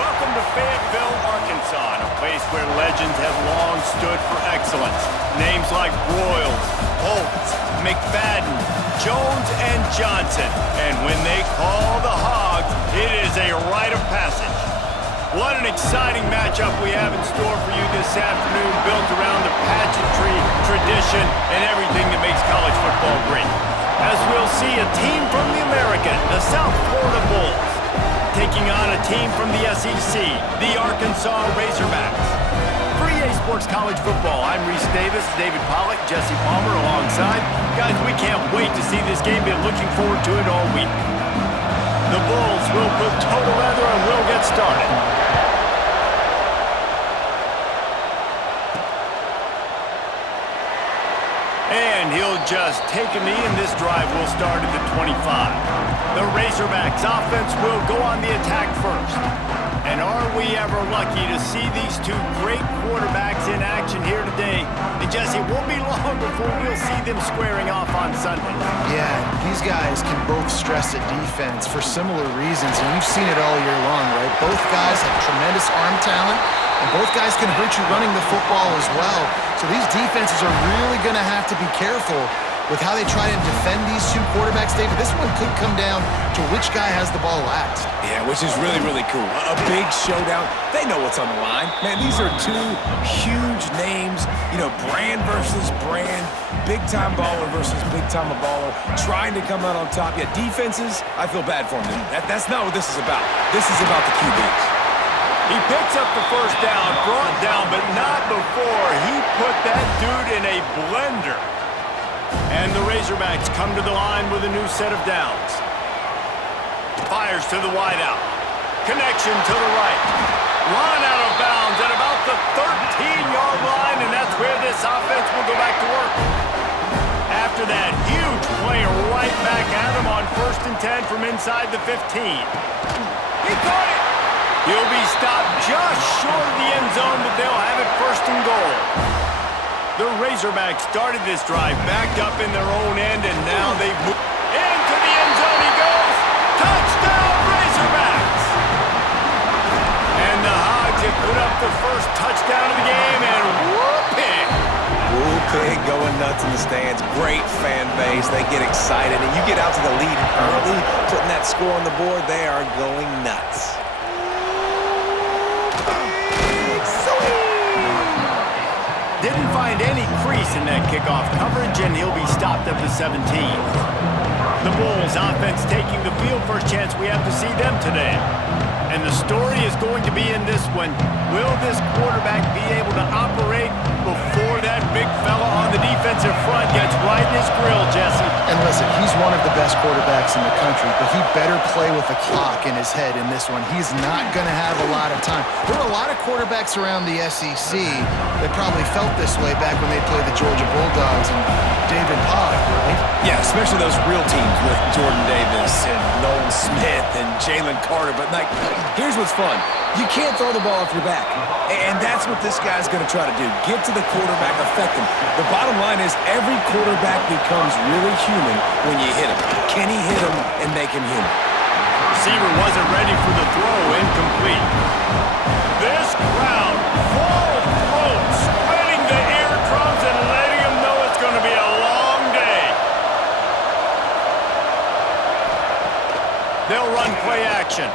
Welcome to Fayetteville, Arkansas, a place where legends have long stood for excellence. Names like Broyles, Holtz, McFadden, Jones, and Johnson. And when they call the Hogs, it is a rite of passage. What an exciting matchup we have in store for you this afternoon, built around the pageantry, tradition, and everything that makes college football great. As we'll see a team from the American, the South Florida Bulls, taking on a team from the SEC, the Arkansas Razorbacks. For EA Sports College Football, I'm Reese Davis, David Pollack, Jesse Palmer alongside. Guys, we can't wait to see this game. Been looking forward to it all week. The Bulls will put total leather and we'll get started. And he'll just take a knee, and this drive will start at the 25. The Razorbacks offense will go on the attack first. And are we ever lucky to see these two great quarterbacks in action here today? And Jesse, it won't be long before we'll see them squaring off on Sunday. Yeah, these guys can both stress a defense for similar reasons, and we've seen it all year long, right? Both guys have tremendous arm talent, and both guys can hurt you running the football as well. So these defenses are really going to have to be careful with how they try to defend these two quarterbacks, David. This one could come down to which guy has the ball last. Yeah, which is really, really cool. A big showdown. They know what's on the line. Man, these are two huge names, brand versus brand, big-time baller versus big-time baller, trying to come out on top. Yeah, defenses, I feel bad for them. That's not what this is about. This is about the QBs. He picks up the first down, brought down, but not before he put that dude in a blender. And the Razorbacks come to the line with a new set of downs. Fires to the wideout. Connection to the right. Run out of bounds at about the 13-yard line, and that's where this offense will go back to work. After that huge play right back at him on 1st and 10 from inside the 15. He caught it. He'll be stopped just short of the end zone, but they'll have it 1st and goal. The Razorbacks started this drive backed up in their own end, and now they've moved into the end zone. He goes. Touchdown, Razorbacks! And the Hogs have put up the first touchdown of the game, and whoop-pig! Whoop-pig going nuts in the stands. Great fan base. They get excited, and you get out to the lead early, putting that score on the board. They are going nuts. Didn't find any crease in that kickoff coverage, and he'll be stopped at the 17. The Bulls offense taking the field. First chance we have to see them today. And the story is going to be in this one. Will this quarterback be able to operate before that big fella on the defensive front gets right in his grill, Jesse? And listen, he's one of the best quarterbacks in the country, but he better play with a clock in his head in this one. He's not going to have a lot of time. There were a lot of quarterbacks around the SEC that probably felt this way back when they played the Georgia Bulldogs and David Pollack, right? Yeah, especially those real teams with Jordan Davis and Nolan Smith and Jalen Carter. But, here's what's fun. You can't throw the ball off your back. And that's what this guy's going to try to do. Get to the quarterback, affect him. The bottom line is every quarterback becomes really human when you hit him. Can he hit him and make him human? Receiver wasn't ready for the throw. Incomplete. This crowd, full throat, spreading the eardrums and letting them know it's going to be a long day. They'll run play action.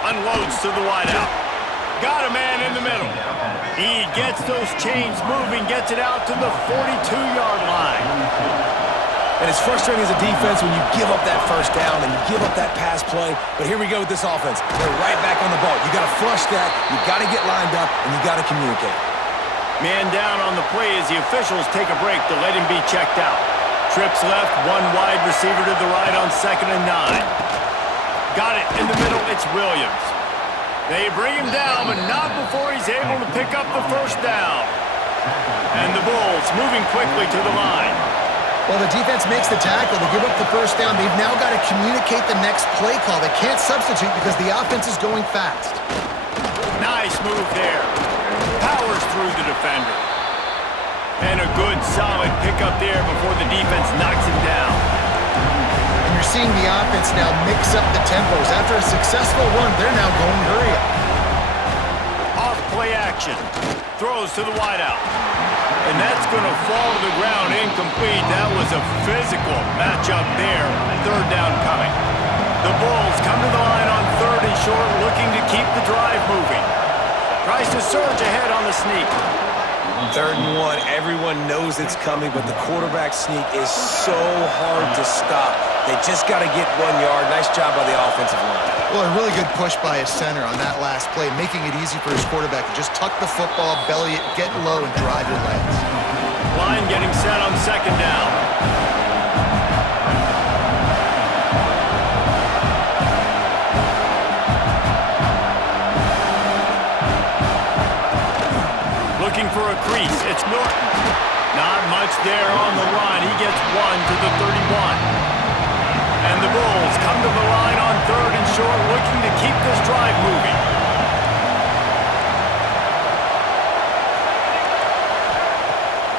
Unloads to the wideout. Got a man in the middle. He gets those chains moving, gets it out to the 42-yard line. And it's frustrating as a defense when you give up that first down and you give up that pass play. But here we go with this offense. They're right back on the ball. You got to flush that. You got to get lined up, and you got to communicate. Man down on the play as the officials take a break to let him be checked out. Trips left, one wide receiver to the right on 2nd and 9. Got it in the middle, it's Williams. They bring him down, but not before he's able to pick up the first down. And the Bulls moving quickly to the line. Well, the defense makes the tackle. They give up the first down. They've now got to communicate the next play call. They can't substitute because the offense is going fast. Nice move there. Powers through the defender. And a good, solid pickup there before the defense knocks him down. And you're seeing the offense now mix up the tempos. After a successful run, they're now going hurry up. action. Throws to the wideout. And that's going to fall to the ground incomplete. That was a physical matchup there. Third down coming. The Bulls come to the line on 3rd and short, looking to keep the drive moving. Tries to surge ahead on the sneak. 3rd and 1. Everyone knows it's coming, but the quarterback sneak is so hard to stop. They just got to get 1 yard. Nice job by the offensive line. Well, a really good push by his center on that last play, making it easy for his quarterback to just tuck the football, belly it, get low, and drive your legs. Line getting set on 2nd down. Looking for a crease. It's Norton. Not much there on the run. He gets 1 to the 31. And the Bulls come to the line on 3rd and short, looking to keep this drive moving.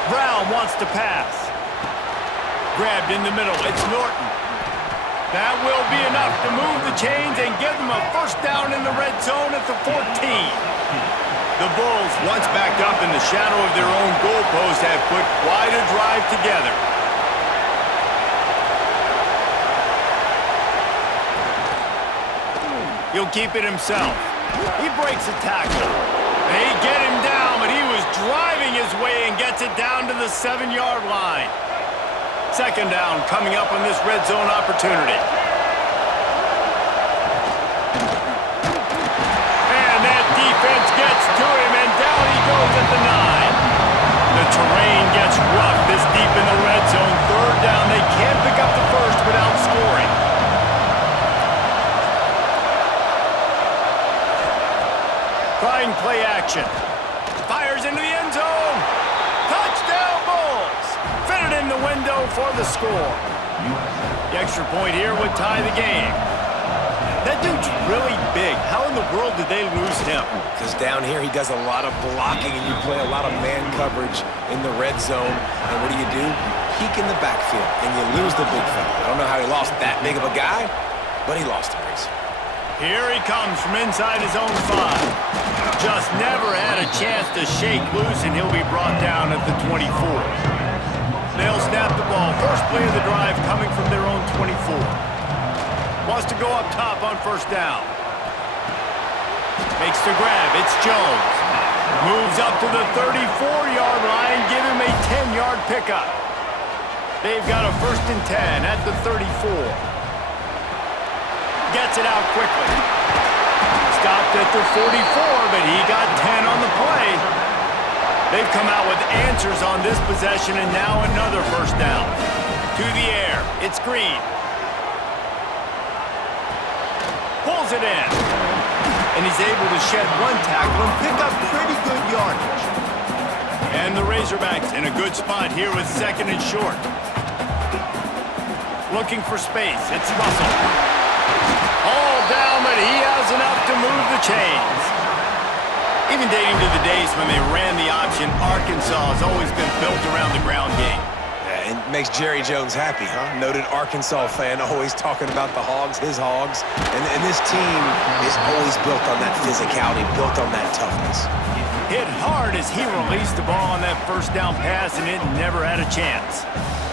Brown wants to pass. Grabbed in the middle. It's Norton. That will be enough to move the chains and give them a first down in the red zone at the 14. The Bulls, once backed up in the shadow of their own goalpost, have put quite a drive together. He'll keep it himself. He breaks a tackle. They get him down, but he was driving his way and gets it down to the 7-yard line. 2nd down coming up on this red zone opportunity. And that defense gets to him, and down he goes at the 9. The terrain gets rough this deep in the red zone. 3rd down, they can't pick up the first without scoring. Trying play action. Fires into the end zone. Touchdown Bulls. Fitted in the window for the score. The extra point here would tie the game. That dude's really big. How in the world did they lose him? Because down here he does a lot of blocking and you play a lot of man coverage in the red zone. And what do? You peek in the backfield and you lose the big fella. I don't know how he lost that big of a guy, but he lost him. Here he comes from inside his own 5. Just never had a chance to shake loose, and he'll be brought down at the 24. They'll snap the ball. First play of the drive coming from their own 24. Wants to go up top on 1st down. Makes the grab. It's Jones. Moves up to the 34-yard line. Give him a 10-yard pickup. They've got a 1st and 10 at the 34. Gets it out quickly. Stopped at the 44, but he got 10 on the play. They've come out with answers on this possession, and now another 1st down. To the air. It's Green. Pulls it in. And he's able to shed 1 tackle and pick up pretty good yardage. And the Razorbacks in a good spot here with 2nd and short. Looking for space. It's Russell. All down, but he has enough to move the chains. Even dating to the days when they ran the option, Arkansas has always been built around the ground game. Yeah, it makes Jerry Jones happy, huh? Noted Arkansas fan, always talking about the Hogs, his Hogs. And this team is always built on that physicality, built on that toughness. Hit hard as he released the ball on that 1st down pass, and it never had a chance.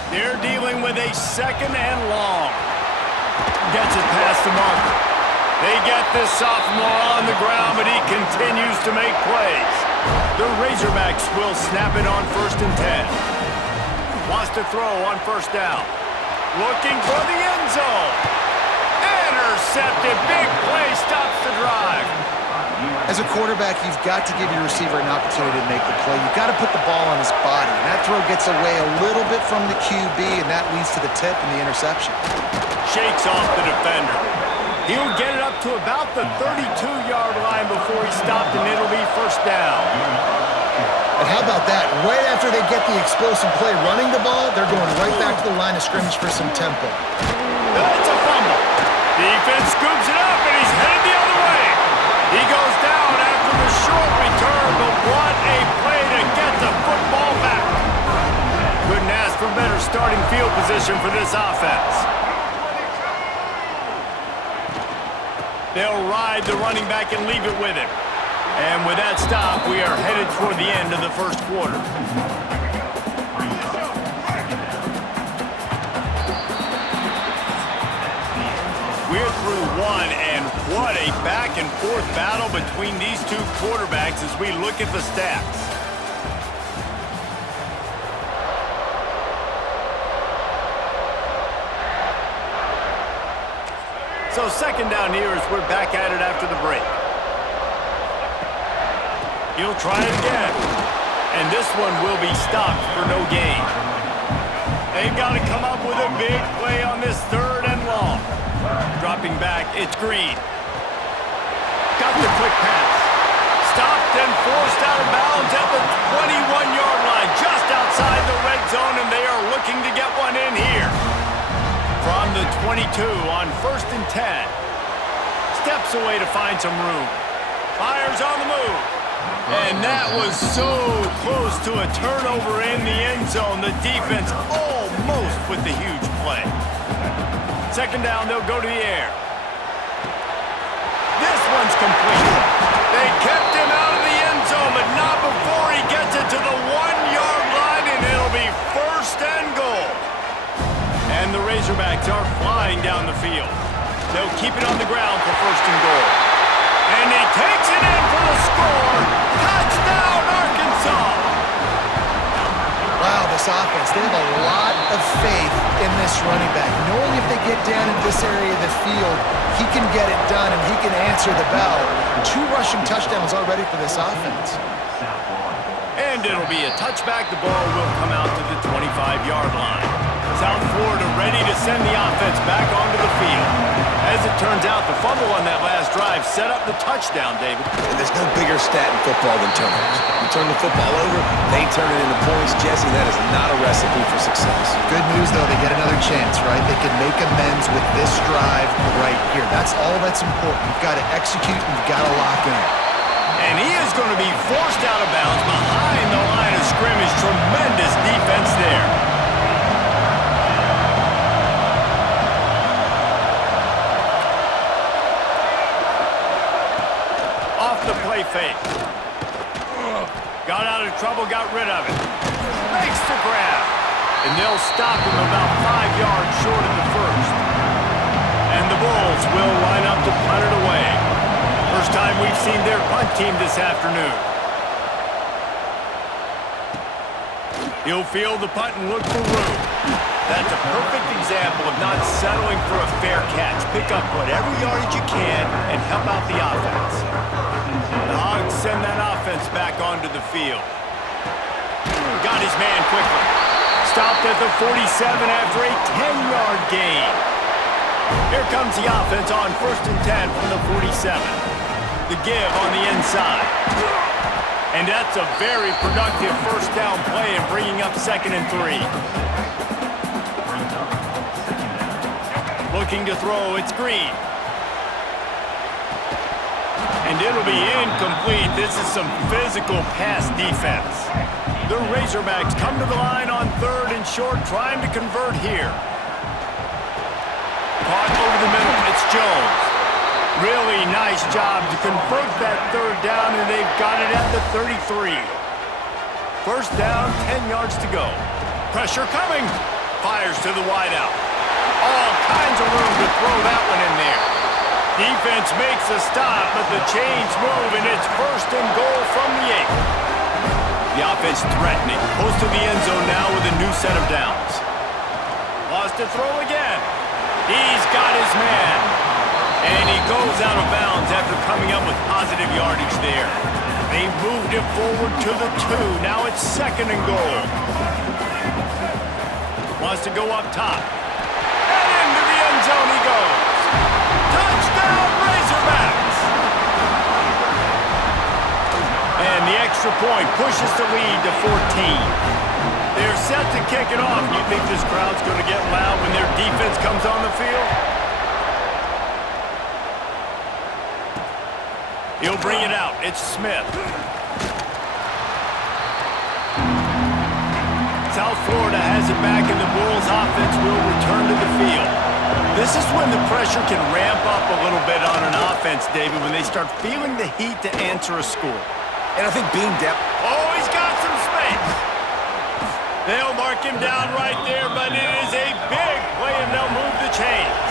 They're dealing with a 2nd and long. Gets it past the marker. They get this sophomore on the ground, but he continues to make plays. The Razorbacks will snap it on 1st and 10. Wants to throw on 1st down. Looking for the end zone. Intercepted. Big play stops the drive. As a quarterback, you've got to give your receiver an opportunity to make the play. You've got to put the ball on his body. And that throw gets away a little bit from the QB, and that leads to the tip and the interception. Shakes off the defender. He'll get it up to about the 32-yard line before he stopped, and it'll be 1st down. And how about that? Right after they get the explosive play running the ball, they're going right back to the line of scrimmage for some tempo. That's a fumble. Defense scoops it up, and he's headed the other way. He goes down after the short return, but what a play to get the football back. Couldn't ask for better starting field position for this offense. They'll ride the running back and leave it with him. And with that stop, we are headed toward the end of the first quarter. We're through one, and what a back-and-forth battle between these two quarterbacks as we look at the stats. So second down here as we're back at it after the break. He'll try it again. And this one will be stopped for no gain. They've got to come up with a big play on this third and long. Dropping back, it's Green. Got the quick pass. Stopped and forced out of bounds at the 21-yard line, just outside the red zone, and they are looking to get one in here. From the 22 on 1st and 10. Steps away to find some room. Fires on the move. And that was so close to a turnover in the end zone. The defense almost with the huge play. Second down, they'll go to the air. This one's complete. They kept him out of the end zone, but not before he gets it to the 1-yard line, and it'll be 1st and goal. And the Razorbacks are flying down the field. They'll keep it on the ground for 1st and goal. And he takes it in for the score. Touchdown, Arkansas! Wow, this offense, they have a lot of faith in this running back. Knowing if they get down in this area of the field, he can get it done and he can answer the bell. 2 rushing touchdowns already for this offense. And it'll be a touchback. The ball will come out to the 25-yard line. South Florida ready to send the offense back onto the field. As it turns out, the fumble on that last drive set up the touchdown, David. And there's no bigger stat in football than turnovers. You turn the football over, they turn it into points. Jesse, that is not a recipe for success. Good news, though, they get another chance, right? They can make amends with this drive right here. That's all that's important. You've got to execute and you've got to lock in. And he is going to be forced out of bounds behind the line of scrimmage. Tremendous defense there. The play fake. Got out of trouble, got rid of it. Makes the grab. And they'll stop him about 5 yards short of the first. And the Bulls will line up to punt it away. First time we've seen their punt team this afternoon. He'll field the punt and look for room. That's a perfect example of not settling for a fair catch. Pick up whatever yardage you can and help out the offense. The Hogs send that offense back onto the field. Got his man quickly. Stopped at the 47 after a 10-yard gain. Here comes the offense on 1st and 10 from the 47. The give on the inside. And that's a very productive first down play and bringing up 2nd and 3. Looking to throw, it's Green. And it'll be incomplete. This is some physical pass defense. The Razorbacks come to the line on 3rd and short, trying to convert here. Caught over the middle, it's Jones. Really nice job to convert that 3rd down, and they've got it at the 33. First down, 10 yards to go. Pressure coming. Fires to the wideout. All kinds of room to throw that one in there. Defense makes a stop, but the chains move, and it's 1st and goal from the 8. The offense threatening. Close to the end zone now with a new set of downs. Lost to throw again. He's got his man. And he goes out of bounds after coming up with positive yardage there. They moved it forward to the 2. Now it's 2nd and goal. Wants to go up top. And into the end zone he goes. Touchdown, Razorbacks! And the extra point pushes the lead to 14. They're set to kick it off. You think this crowd's going to get loud when their defense comes on the field? He'll bring it out. It's Smith. South Florida has it back, and the Bulls offense will return to the field. This is when the pressure can ramp up a little bit on an offense, David, when they start feeling the heat to answer a score. And I think being down... Oh, he's got some space. They'll mark him down right there, but it is a big play, and they'll move the chains.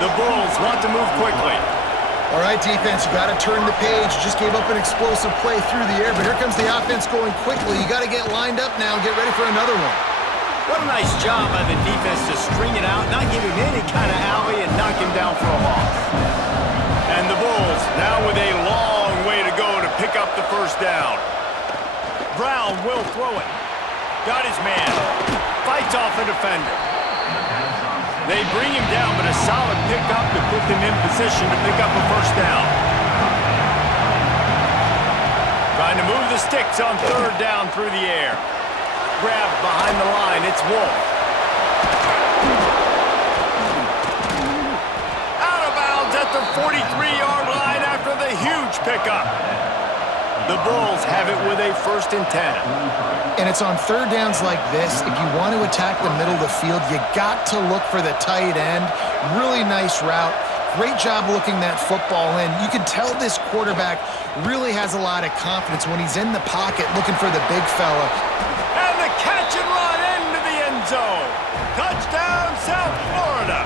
The Bulls want to move quickly. All right, defense, you got to turn the page. You just gave up an explosive play through the air, but here comes the offense going quickly. You got to get lined up now and get ready for another one. What a nice job by the defense to string it out, not give him any kind of alley, and knock him down for a loss. And the Bulls now with a long way to go to pick up the first down. Brown will throw it. Got his man. Fights off a defender. They bring him down, but a solid pickup to put them in position to pick up a first down. Trying to move the sticks on third down through the air. Grabbed behind the line, it's Wolf. Out of bounds at the 43-yard line after the huge pickup. The Bulls have it with a 1st and 10. And it's on third downs like this. If you want to attack the middle of the field, you got to look for the tight end. Really nice route. Great job looking that football in. You can tell this quarterback really has a lot of confidence when he's in the pocket looking for the big fella. And the catch and run into the end zone. Touchdown, South Florida.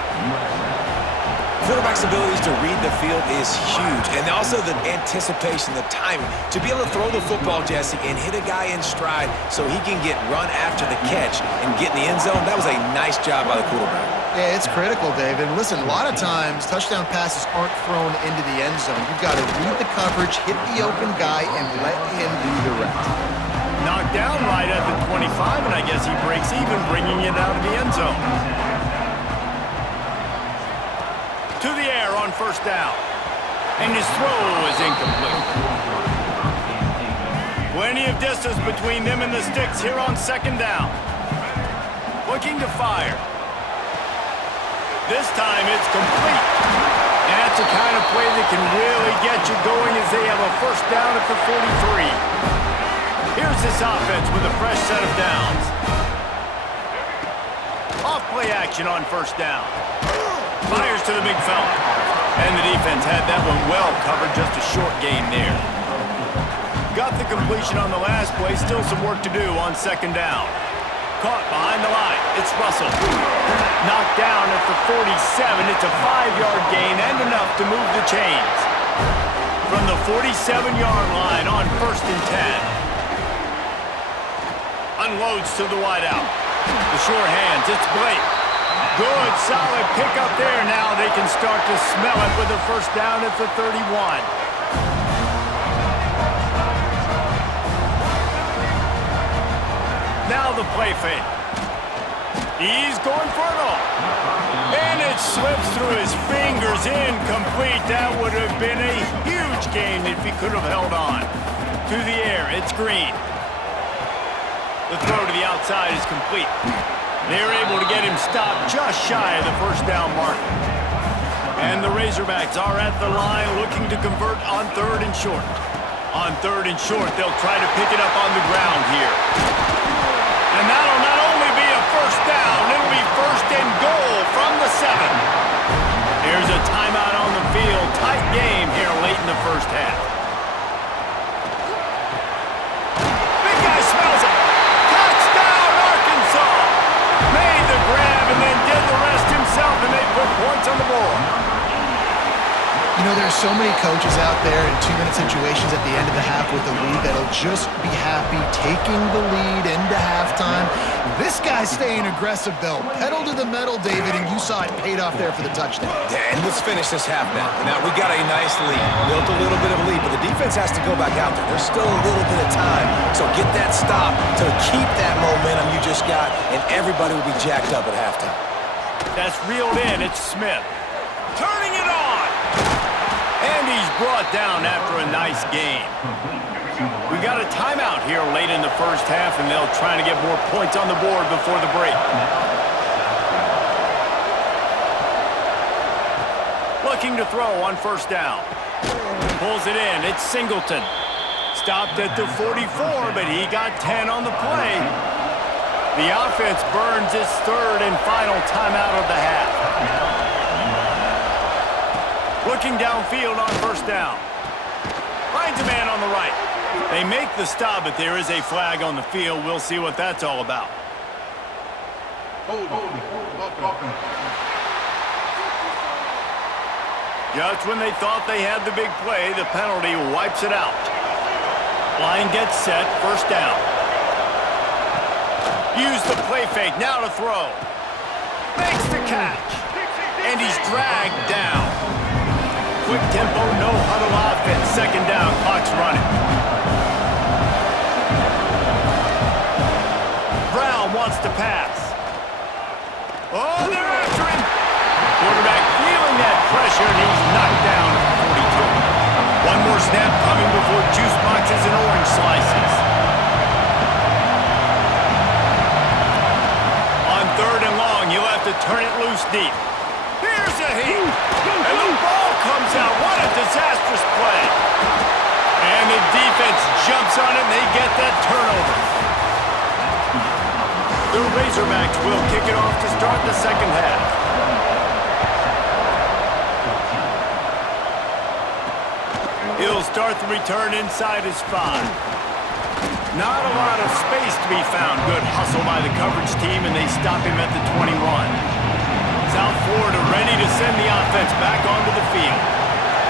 Quarterback's abilities to read the field is huge, and also the anticipation, the timing. To be able to throw the football, Jesse, and hit a guy in stride so he can get run after the catch and get in the end zone, that was a nice job by the quarterback. Yeah, it's critical, David. Listen, a lot of times touchdown passes aren't thrown into the end zone. You've got to read the coverage, hit the open guy, and let him do the rest. Knocked down right at the 25, and I guess he breaks even, bringing it out of the end zone. To the air on first down. And his throw is incomplete. Plenty of distance between them and the sticks here on second down. Looking to fire. This time it's complete. And that's the kind of play that can really get you going as they have a first down at the 43. Here's this offense with a fresh set of downs. Off play action on first down. Fires to the big fella. And the defense had that one well covered, just a short gain there. Got the completion on the last play, still some work to do on second down. Caught behind the line, it's Russell. Knocked down at the 47, it's a 5-yard gain and enough to move the chains. From the 47-yard line on 1st and 10. Unloads to the wideout. The sure hands, it's Blake. Good, solid pickup there. Now they can start to smell it with a first down at the 31. Now the play fake. He's going for it all. And it slips through his fingers, incomplete. That would have been a huge gain if he could have held on. To the air, it's Green. The throw to the outside is complete. They're able to get him stopped just shy of the first down mark. And the Razorbacks are at the line looking to convert on 3rd and short. On 3rd and short, they'll try to pick it up on the ground here. And that'll not only be a first down, it'll be 1st and goal from the 7. Here's a timeout on the field. Tight game here late in the first half. Big guy smells it. Touchdown, Arkansas. Made the grab and then did the rest himself, and they put points on the board. You know, there's so many coaches out there in 2-minute situations at the end of the half with the lead that'll just be happy taking the lead into halftime. This guy's staying aggressive, though. Pedal to the metal, David, and you saw it paid off there for the touchdown. Yeah, and let's finish this half now. Now, we got a nice lead. Built a little bit of a lead, but the defense has to go back out there. There's still a little bit of time. So get that stop to keep that momentum you just got, and everybody will be jacked up at halftime. That's reeled in. It's Smith. Turning it on. And he's brought down after a nice game. We got a timeout here late in the first half, and they'll try to get more points on the board before the break. Looking to throw on first down. Pulls it in. It's Singleton. Stopped at the 44, but he got 10 on the play. The offense burns its 3rd and final timeout of the half. Looking downfield on first down. Finds a man on the right. They make the stop, but there is a flag on the field. We'll see what that's all about. Just when they thought they had the big play, the penalty wipes it out. Line gets set, first down. Use the play fake, now to throw. Makes the catch. And he's dragged down. Quick tempo, no huddle offense. Second down, clock's running. Brown wants to pass. Oh, they're after him. Quarterback feeling that pressure, and he's knocked down at 42. One more snap coming before juice boxes and orange slices. On third and long, you'll have to turn it loose deep. Here's a heat. And the ball comes out. What a disastrous play. And the defense jumps on it, and they get that turnover. The Razorbacks will kick it off to start the second half. He'll start the return inside his 5. Not a lot of space to be found. Good hustle by the coverage team, and they stop him at the 21. South Florida ready to send the offense back onto the field.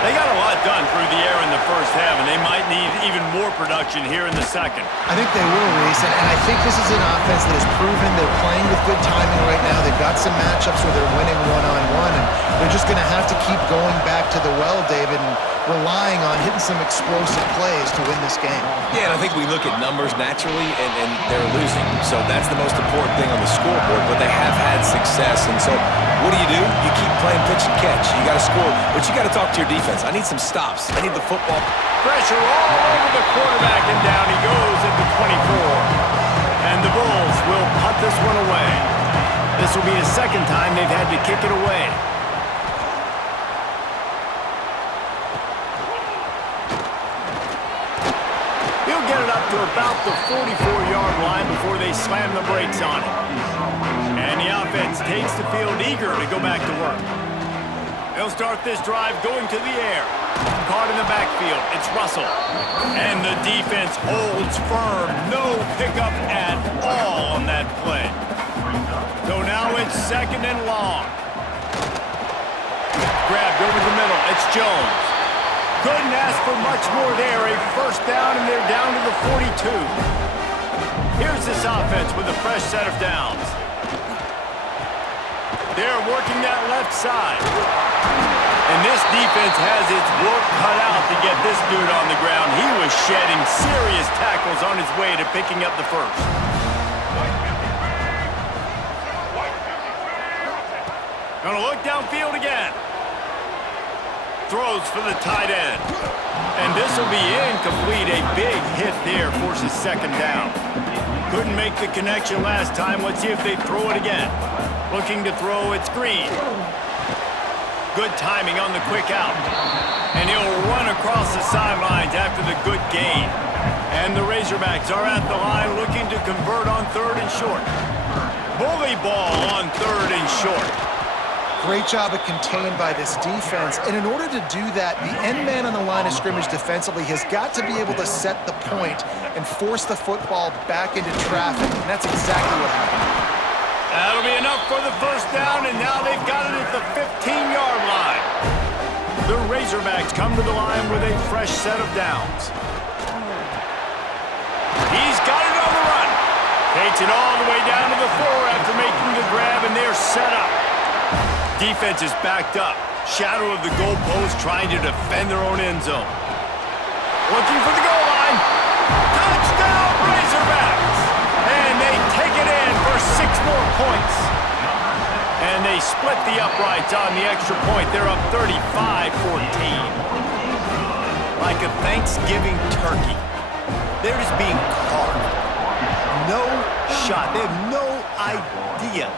They got a lot done through the air in the first half, and they might need even more production here in the second. I think they will, Reese, and I think this is an offense that has proven they're playing with good timing right now. They've got some matchups where they're winning one-on-one, and they're just going to have to keep going back to the well, David, and relying on hitting some explosive plays to win this game. Yeah, and I think we look at numbers naturally, and they're losing. So that's the most important thing on the scoreboard, but they have had success. And so what do? You keep playing pitch and catch. You got to score, but you got to talk to your defense. I need some stops. I need the football. Pressure all over the quarterback, and down he goes at the 24. And the Bulls will punt this one away. This will be the second time they've had to kick it away. He'll get it up to about the 44-yard line before they slam the brakes on it. And the offense takes the field eager to go back to work. They'll start this drive going to the air. Caught in the backfield. It's Russell. And the defense holds firm. No pickup at all on that play. So now it's second and long. Grabbed over the middle. It's Jones. Couldn't ask for much more there. A first down, and they're down to the 42. Here's this offense with a fresh set of downs. They're working that left side. And this defense has its work cut out to get this dude on the ground. He was shedding serious tackles on his way to picking up the first. Gonna look downfield again. Throws for the tight end. And this will be incomplete. A big hit there forces second down. Couldn't make the connection last time. Let's see if they throw it again. Looking to throw, it's Green. Good timing on the quick out. And he'll run across the sidelines after the good gain. And the Razorbacks are at the line looking to convert on third and short. Bully ball on third and short. Great job of contained by this defense. And in order to do that, the end man on the line of scrimmage defensively has got to be able to set the point and force the football back into traffic. And that's exactly what happened. That'll be enough for the first down, and now they've got it at the 15-yard line. The Razorbacks come to the line with a fresh set of downs. He's got it on the run. Takes it all the way down to the 4 after making the grab, and they're set up. Defense is backed up. Shadow of the goalpost trying to defend their own end zone. Looking for the goal line. Touchdown, Razorbacks! And they take it in for 6 more points. And they split the uprights on the extra point. They're up 35-14. Like a Thanksgiving turkey. They're just being carved. No shot. They have no idea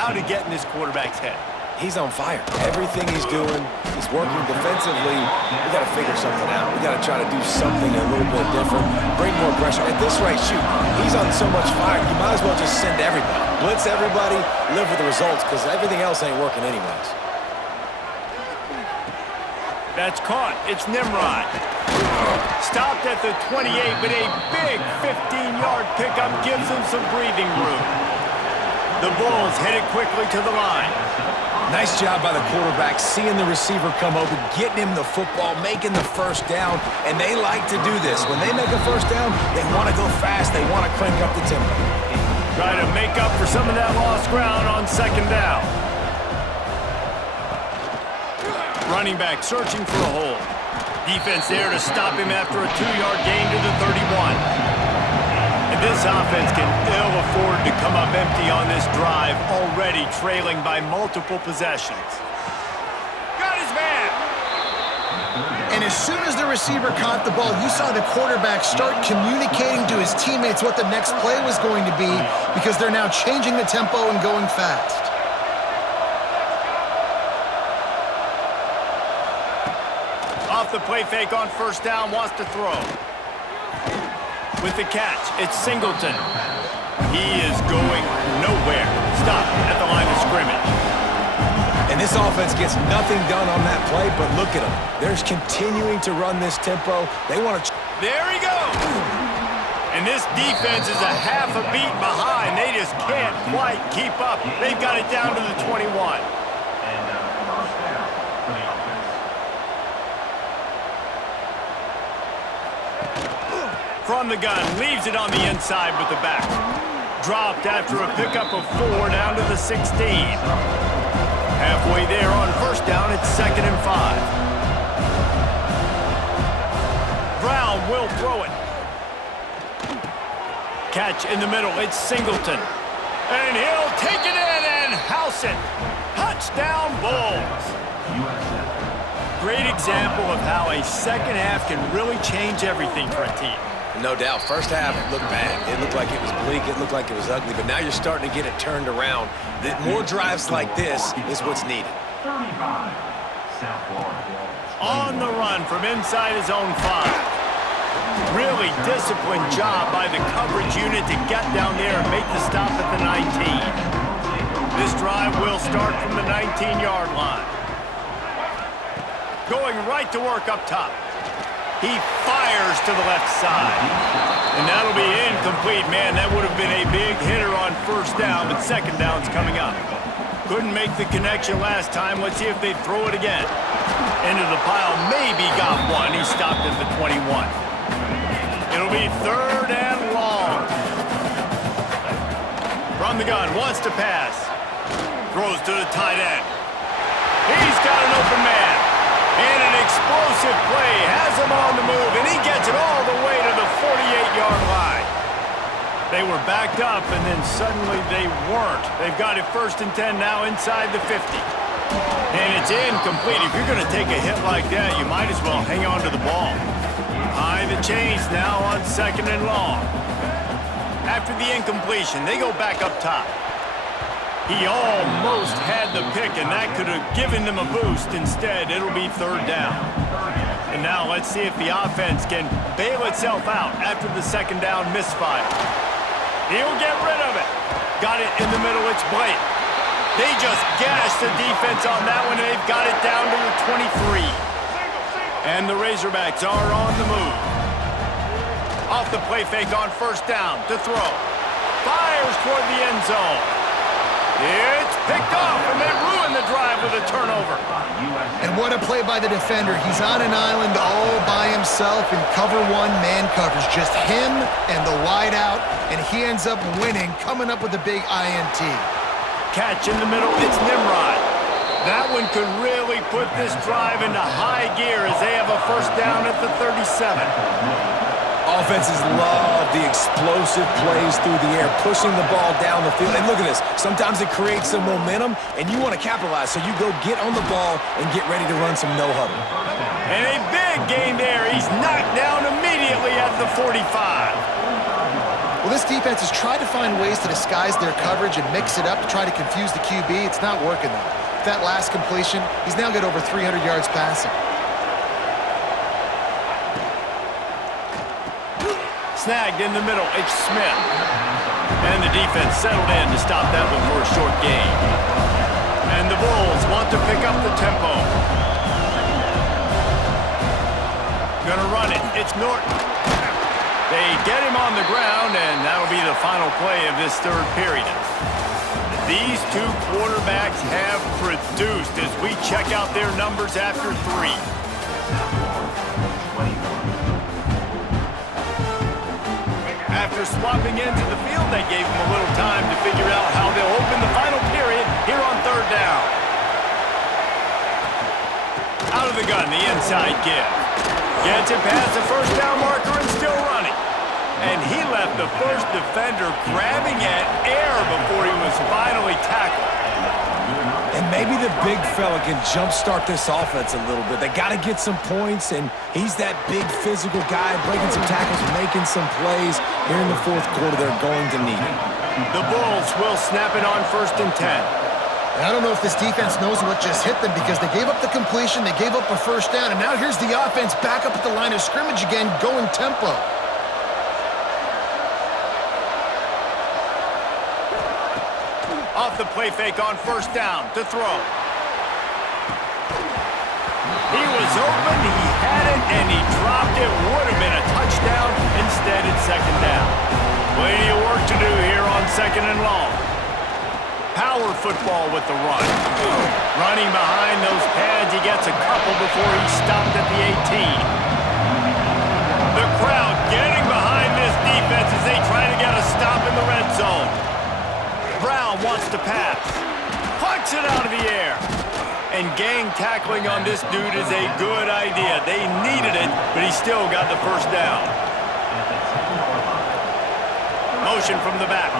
how to get in this quarterback's head. He's on fire. Everything he's doing, he's working defensively. We got to figure something out. We got to try to do something a little bit different, bring more pressure. At this rate, shoot, he's on so much fire, you might as well just send everybody. Blitz everybody, live with the results, because everything else ain't working anyways. That's caught. It's Nimrod. Stopped at the 28, but a big 15-yard pickup gives him some breathing room. The Bulls head it quickly to the line. Nice job by the quarterback, seeing the receiver come open, getting him the football, making the first down, and they like to do this. When they make a first down, they want to go fast. They want to crank up the tempo. Try to make up for some of that lost ground on second down. Running back searching for a hole. Defense there to stop him after a 2-yard gain to the 31. And this offense can ill afford to come up empty on this drive, already trailing by multiple possessions. Got his man! And as soon as the receiver caught the ball, you saw the quarterback start communicating to his teammates what the next play was going to be, because they're now changing the tempo and going fast. Off the play fake on first down, wants to throw. With the catch, it's Singleton. He is going nowhere. Stop at the line of scrimmage. And this offense gets nothing done on that play, but look at them. They're continuing to run this tempo. They want to... There he goes! And this defense is a half a beat behind. They just can't quite keep up. They've got it down to the 21. From the gun, leaves it on the inside with the back. Dropped after a pickup of 4 down to the 16. Halfway there on first down, it's 2nd and 5. Brown will throw it. Catch in the middle, it's Singleton. And he'll take it in and house it. Touchdown, Bulls. Great example of how a second half can really change everything for a team. No doubt. First half looked bad. It looked like it was bleak. It looked like it was ugly. But now you're starting to get it turned around. More drives like this is what's needed. On the run from inside his own 5. Really disciplined job by the coverage unit to get down there and make the stop at the 19. This drive will start from the 19-yard line. Going right to work up top. He fires to the left side. And that'll be incomplete, man. That would have been a big hitter on first down, but second down's coming up. Couldn't make the connection last time. Let's see if they throw it again. Into the pile, maybe got one. He stopped at the 21. It'll be 3rd and long. From the gun, wants to pass. Throws to the tight end. He's got an open man. And an explosive play has him on the move, and he gets it all the way to the 48-yard line. They were backed up, and then suddenly they weren't. They've got it 1st and 10 now inside the 50. And it's incomplete. If you're going to take a hit like that, you might as well hang on to the ball. High the chains now on 2nd and long. After the incompletion, they go back up top. He almost had the pick, and that could have given them a boost. Instead, it'll be 3rd down. And now let's see if the offense can bail itself out after the 2nd down misfire. He'll get rid of it. Got it in the middle, it's Blake. They just gashed the defense on that one, and they've got it down to the 23. And the Razorbacks are on the move. Off the play fake on first down to throw. Fires toward the end zone. It's picked off, and they ruin the drive with a turnover. And what a play by the defender. He's on an island all by himself in cover 1 man coverage. Just him and the wide out, and he ends up winning, coming up with a big INT. Catch in the middle, it's Nimrod. That one could really put this drive into high gear as they have a first down at the 37. Offenses love the explosive plays through the air, pushing the ball down the field. And look at this. Sometimes it creates some momentum, and you want to capitalize. So you go get on the ball and get ready to run some no-huddle. And a big gain there. He's knocked down immediately at the 45. Well, this defense has tried to find ways to disguise their coverage and mix it up to try to confuse the QB. It's not working, though. With that last completion, he's now got over 300 yards passing. Snagged in the middle, it's Smith. And the defense settled in to stop that one for a short gain. And the Bulls want to pick up the tempo. gonna run it. It's Norton. They get him on the ground, and that'll be the final play of this third period. These two quarterbacks have produced as we check out their numbers after 3. After swapping into the field, they gave him a little time to figure out how they'll open the final period here on third down. Out of the gun, the inside give. Gets it past the first down marker and still running. And he left the first defender grabbing at air before he was finally tackled. And maybe the big fella can jumpstart this offense a little bit. They got to get some points, and he's that big physical guy, breaking some tackles, making some plays. Here in the fourth quarter, they're going to need it. The Bulls will snap it on 1st and 10. I don't know if this defense knows what just hit them because they gave up the completion, they gave up a first down, and now here's the offense back up at the line of scrimmage again, going tempo. Off the play fake on 1st down to throw. He was open, he had it, and he dropped it. Would have been a touchdown. Instead, it's 2nd down. Plenty of work to do here on 2nd and long. Power football with the run. Running behind those pads, he gets a couple before he's stopped at the 18. The crowd getting behind this defense as they try to get a stop in the red zone. Brown wants to pass. Pucks it out of the air. And gang tackling on this dude is a good idea. They needed it, but he still got the first down. Motion from the back.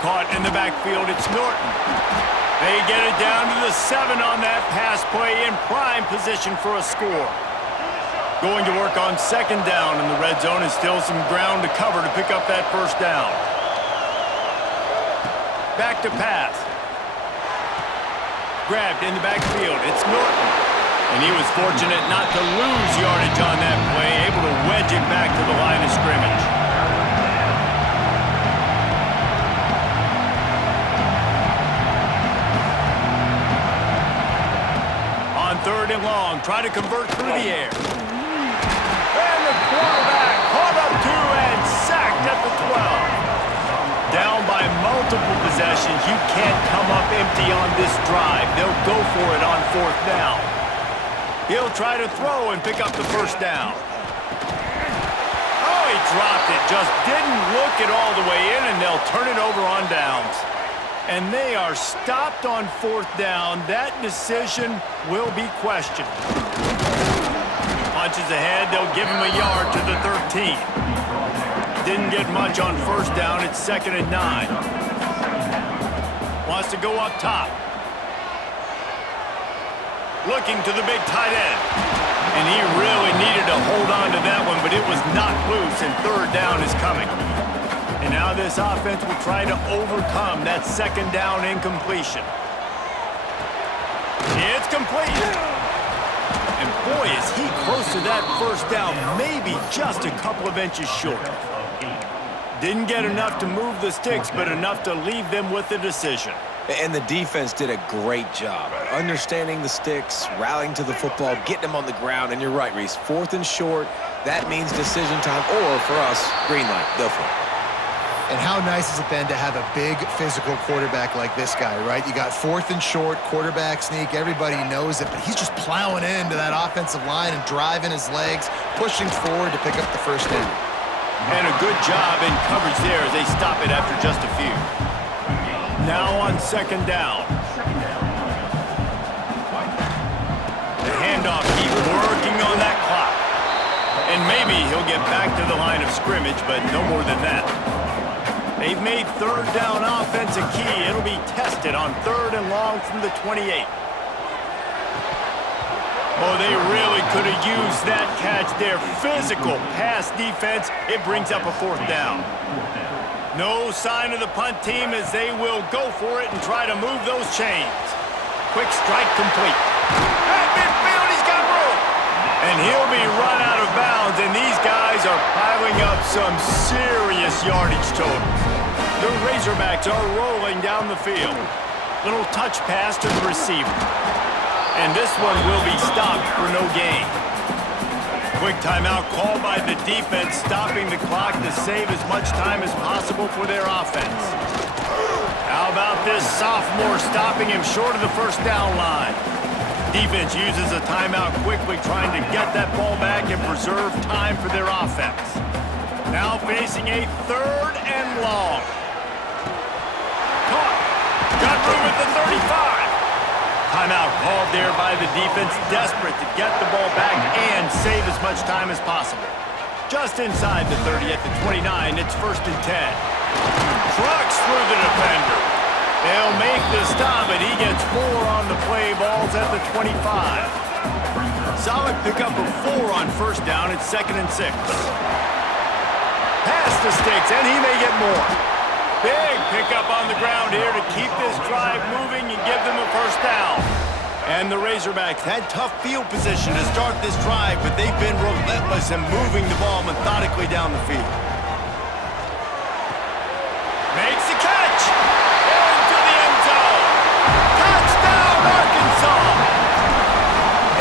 Caught in the backfield, it's Norton. They get it down to the 7 on that pass play in prime position for a score. Going to work on 2nd down in the red zone and still some ground to cover to pick up that first down. Back to pass. Grabbed in the backfield, it's Norton. And he was fortunate not to lose yardage on that play, able to wedge it back to the line of scrimmage. On 3rd and long, try to convert through the air. And the quarterback caught up to and sacked at the 12. Down by multiple possessions, you can't come up empty on this drive. They'll go for it on 4th down. He'll try to throw and pick up the first down. Oh, he dropped it. Just didn't look it all the way in, and they'll turn it over on downs. And they are stopped on 4th down. That decision will be questioned. Punches ahead, they'll give him a yard to the 13. Didn't get much on 1st down. It's 2nd and 9. Wants to go up top. Looking to the big tight end. And he really needed to hold on to that one, but it was knocked loose, and 3rd down is coming. And now this offense will try to overcome that 2nd down incompletion. It's complete. And boy, is he close to that first down, maybe just a couple of inches short. Didn't get enough to move the sticks, but enough to leave them with the decision. And the defense did a great job understanding the sticks, rallying to the football, getting them on the ground. And you're right, Reese, 4th and short, that means decision time, or for us, green light, go for it. And how nice is it then to have a big physical quarterback like this guy, right? You got 4th and short, quarterback sneak, everybody knows it, but he's just plowing into that offensive line and driving his legs, pushing forward to pick up the first down. And a good job in coverage there as they stop it after just a few. Now on 2nd down. The handoff, keep working on that clock. And maybe he'll get back to the line of scrimmage, but no more than that. They've made 3rd down offense a key. It'll be tested on 3rd and long from the 28. Oh, they really could have used that catch there. Physical pass defense. It brings up a 4th down. No sign of the punt team as they will go for it and try to move those chains. Quick strike complete. At midfield, he's got room. And he'll be run out of bounds, and these guys are piling up some serious yardage totals. The Razorbacks are rolling down the field. Little touch pass to the receiver. And this one will be stopped for no gain. Quick timeout called by the defense, stopping the clock to save as much time as possible for their offense. How about this sophomore stopping him short of the first down line? Defense uses a timeout quickly, trying to get that ball back and preserve time for their offense. Now facing a 3rd and long. Caught. Got room at the 35. Timeout called there by the defense, desperate to get the ball back and save as much time as possible. Just inside the 30 at the 29, it's 1st and 10. Trucks through the defender. They'll make the stop, and he gets 4 on the play. Balls at the 25. Solid pickup of 4 on 1st down. It's 2nd and 6. Pass the sticks, and he may get more. Big pickup on the ground here to keep this drive moving and give them a 1st down. And the Razorbacks had tough field position to start this drive, but they've been relentless in moving the ball methodically down the field. Makes the catch! Into the end zone! Touchdown, Arkansas!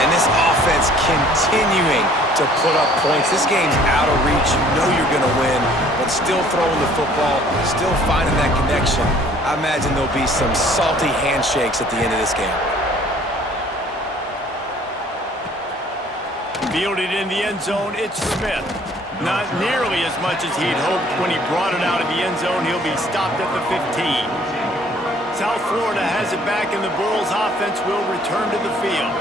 And this offense continuing to put up points. This game's out of reach. You know you're going to win, but still throwing the football, still finding that connection. I imagine there'll be some salty handshakes at the end of this game. Fielded in the end zone, it's Smith. Not nearly as much as he'd hoped when he brought it out of the end zone. He'll be stopped at the 15. South Florida has it back, and the Bulls offense will return to the field.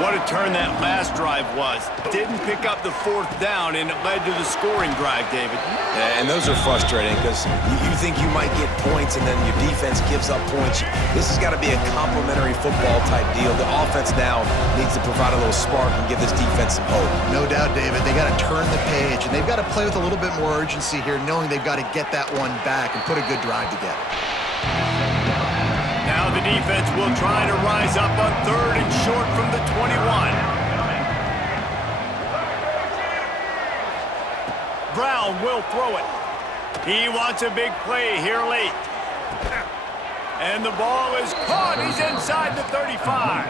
What a turn that last drive was. Didn't pick up the 4th down, and it led to the scoring drive, David. Yeah, and those are frustrating because you think you might get points, and then your defense gives up points. This has got to be a complementary football type deal. The offense now needs to provide a little spark and give this defense some hope. No doubt, David. They got to turn the page, and they've got to play with a little bit more urgency here, knowing they've got to get that one back and put a good drive together. Now the defense will try to rise up on 3rd and short from the 21. Brown will throw it. He wants a big play here late. And the ball is caught. He's inside the 35.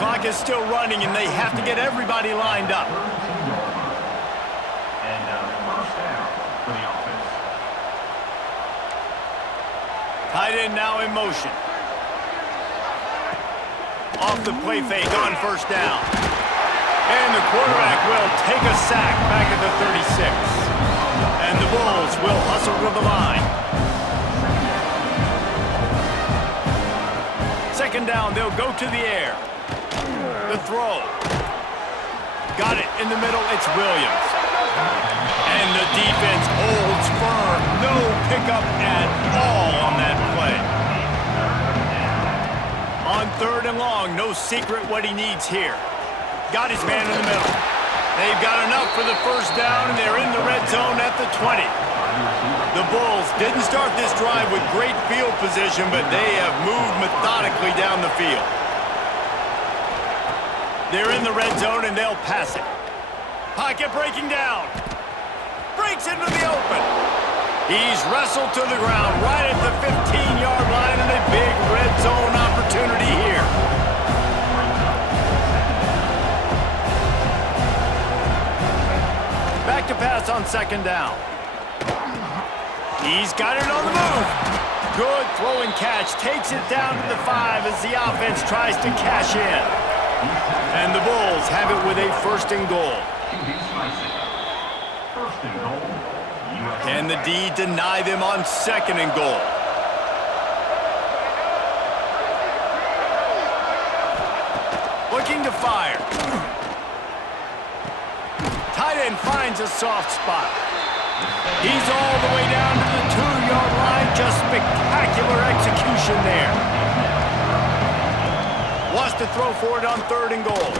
Clock is still running, and they have to get everybody lined up. Tight end now in motion. Off the play fake on 1st down. And the quarterback will take a sack back at the 36. And the Bulls will hustle to the line. 2nd down, they'll go to the air. The throw. Got it in the middle, it's Williams. And the defense holds firm. No pickup at all on that play. On 3rd and long, no secret what he needs here. Got his man in the middle. They've got enough for the 1st down, and they're in the red zone at the 20. The Bulls didn't start this drive with great field position, but they have moved methodically down the field. They're in the red zone, and they'll pass it. Pocket breaking down. Breaks into the open. He's wrestled to the ground right at the 15-yard line, and a big red zone opportunity here. Back to pass on 2nd down. He's got it on the move. Good throw and catch. Takes it down to the 5 as the offense tries to cash in. And the Bulls have it with a 1st and goal. Can the D deny them on 2nd and goal? Looking to fire. Tight end finds a soft spot. He's all the way down to the 2-yard line. Just spectacular execution there. Wants to throw for it on 3rd and goal.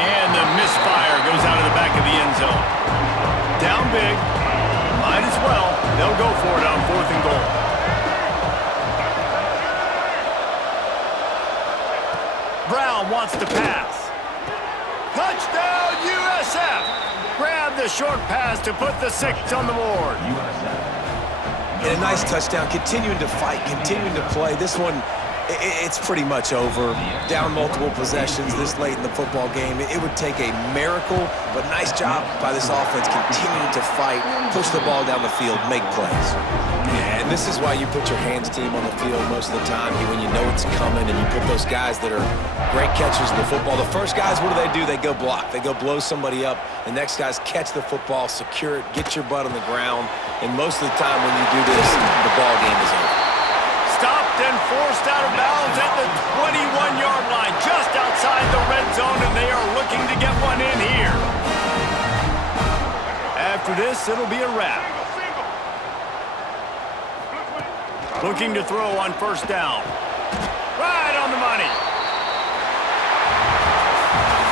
And the misfire goes out of the back of the end zone. Down big. Might as well. They'll go for it on 4th and goal. Brown wants to pass. Touchdown, USF! Grab the short pass to put the 6 on the board. And a nice touchdown, continuing to fight, continuing to play. This one It's pretty much over. Down multiple possessions this late in the football game. It would take a miracle, but nice job by this offense continuing to fight, push the ball down the field, make plays. And this is why you put your hands team on the field most of the time when you know it's coming, and you put those guys that are great catchers of the football. The first guys, what do? They go block. They go blow somebody up. The next guys catch the football, secure it, get your butt on the ground. And most of the time when you do this, the ball game is over. Stopped and forced out of bounds at the 21-yard line, just outside the red zone, and they are looking to get one in here. After this, it'll be a wrap. Looking to throw on first down. Right on the money.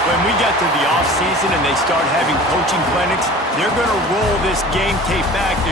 When we get to the offseason and they start having coaching clinics, they're going to roll this game tape back to